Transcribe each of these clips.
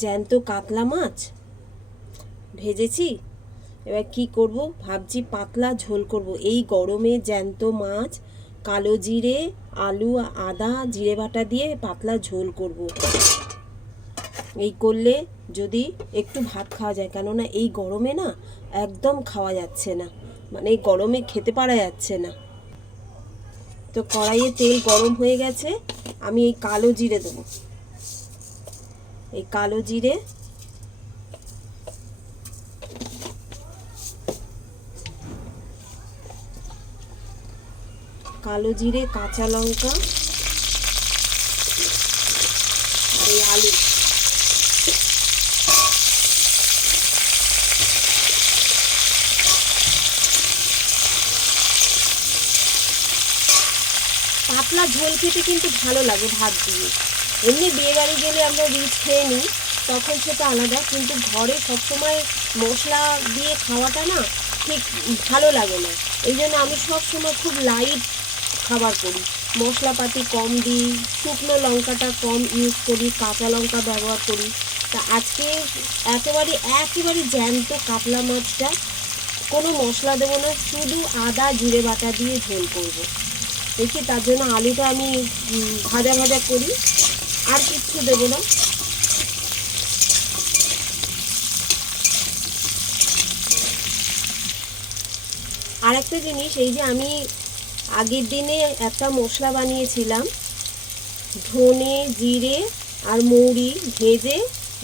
জ্যান্ত কাতলা মাছ ভেজেছি। এবার কি করব ভাবছি, পাতলা ঝোল করব। এই গরমে জ্যান্ত মাছ, কালো জিরে, আলু, আদা, জিরে বাটা দিয়ে পাতলা ঝোল করব। এই করলে যদি একটু ভাত খাওয়া যায়, কেননা এই গরমে না একদম খাওয়া যাচ্ছে না, মানে এই গরমে খেতে পারা যাচ্ছে না। তো কড়াইয়ে তেল গরম হয়ে গেছে, আমি এই কালো জিরে দেবো। এই কালো জিরে, কালো জিরে, কাঁচা লঙ্কা, এই আলু। পাতলা ঝোল খেতে কিন্তু ভালো লাগে ভাত দিয়ে। এমনি বিয়ে বাড়ি গেলে আমরা রিচ খেয়ে নিই, তখন সেটা আলাদা, কিন্তু ঘরে সবসময় মশলা দিয়ে খাওয়াটা না ঠিক ভালো লাগে না। এই জন্য আমি সবসময় খুব লাইট খাবার করি, মশলাপাতি কম দিই, শুকনো লঙ্কাটা কম ইউজ করি, কাঁচা লঙ্কা ব্যবহার করি। তা আজকে একেবারে জ্যান্ত কাতলা মাছটা কোনো মশলা দেবো না, শুধু আদা জিরে বাটা দিয়ে ঝোল করব। দেখি তার জন্য আলুটা আমি ভাজা ভাজা করি, আর কিচ্ছু দেবো না। আর একটা জিনিস, এই যে আমি আগের দিনে একটা মশলা বানিয়েছিলাম, ধনে জিরে আর মৌরি ভেজে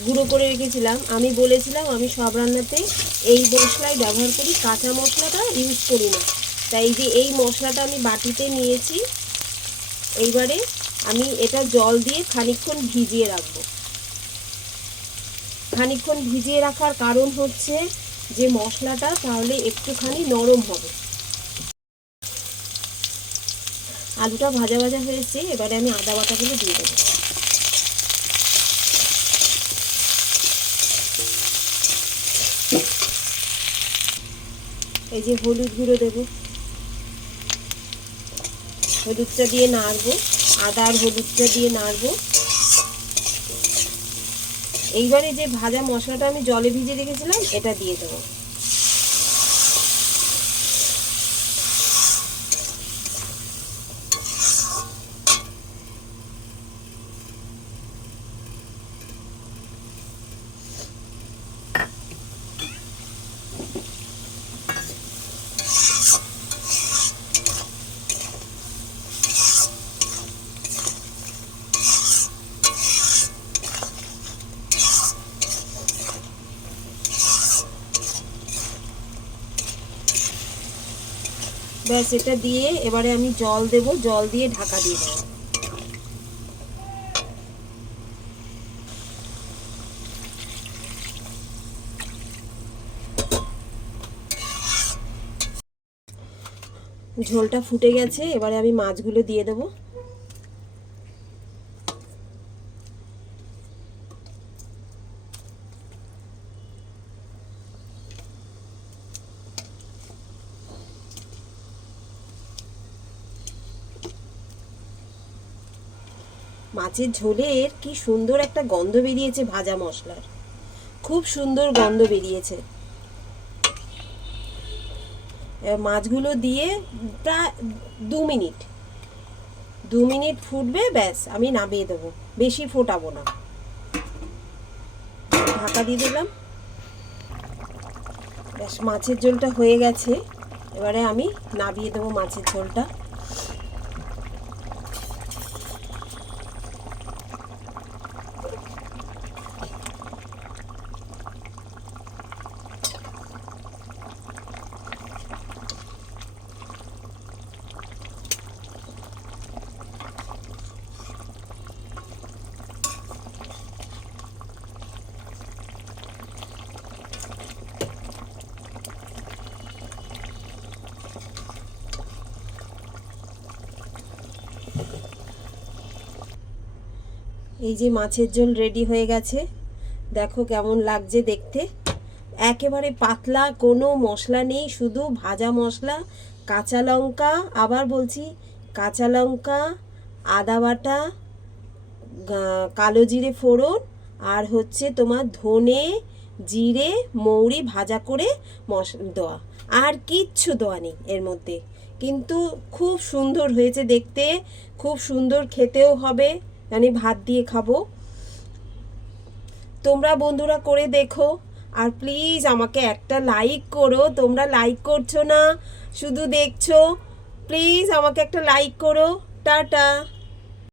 গুঁড়ো করে রেখেছিলাম। আমি বলেছিলাম আমি সব রান্নাতে এই মশলাই ব্যবহার করি, কাঁচা মশলাটা ইউজ করি না। তাই এই যে এই মশলাটা আমি বাটিতে নিয়েছি। এইবারে আমি এটা জল দিয়ে খানিকক্ষণ ভিজিয়ে রাখবো। খানিকক্ষণ ভিজিয়ে রাখার কারণ হচ্ছে যে মশলাটা তাহলে একটুখানি নরম হবে। আলুটা ভাজা ভাজা হয়েছে, এবারে আমি আদা বাটাগুলো দিয়ে দেবো। এই যে হলুদ গুঁড়ো দেবো, হলুদটা দিয়ে নাড়বো, আদা আর হলুদটা দিয়ে নাড়বো। এইবারে যে ভাজা মশলাটা আমি জলে ভিজিয়ে রেখেছিলাম এটা দিয়ে দেবো। ব্যাস, এটা দিয়ে এবারে আমি জল দেব, জল দিয়ে ঢাকা দিয়ে দেবো। ঝোলটা ফুটে গেছে, এবারে আমি মাছগুলো দিয়ে দেবো। মাছের ঝোলের কি সুন্দর একটা গন্ধ বেরিয়েছে, ভাজা মশলার খুব সুন্দর গন্ধ বেরিয়েছে। মাছগুলো দিয়ে প্রায় 2 মিনিট ফুটবে, ব্যাস আমি নামিয়ে দেবো, বেশি ফোটাবো না। ঢাকা দিয়ে দিলাম। ব্যাস, মাছের ঝোলটা হয়ে গেছে, এবারে আমি নামিয়ে দেবো মাছের ঝোলটা। এই যে মাছের ঝোল রেডি হয়ে গেছে, দেখো কেমন লাগছে দেখতে। একেবারে পাতলা, কোনো মশলা নেই, শুধু ভাজা মশলা, কাঁচা লঙ্কা, আবার বলছি কাঁচা লঙ্কা, আদা বাটা, কালো জিরে ফোড়ন আর হচ্ছে তোমার ধনে জিরে মৌরি ভাজা করে দেওয়া, আর কিচ্ছু দেওয়া নেই এর মধ্যে। কিন্তু খুব সুন্দর হয়েছে দেখতে, খুব সুন্দর খেতেও হবে, মানে ভাত দিয়ে খাবো। তোমরা বন্ধুরা করে দেখো, আর প্লিজ আমাকে একটা লাইক করো। তোমরা লাইক করছো না, শুধু দেখছো। প্লিজ আমাকে একটা লাইক করো। টাটা।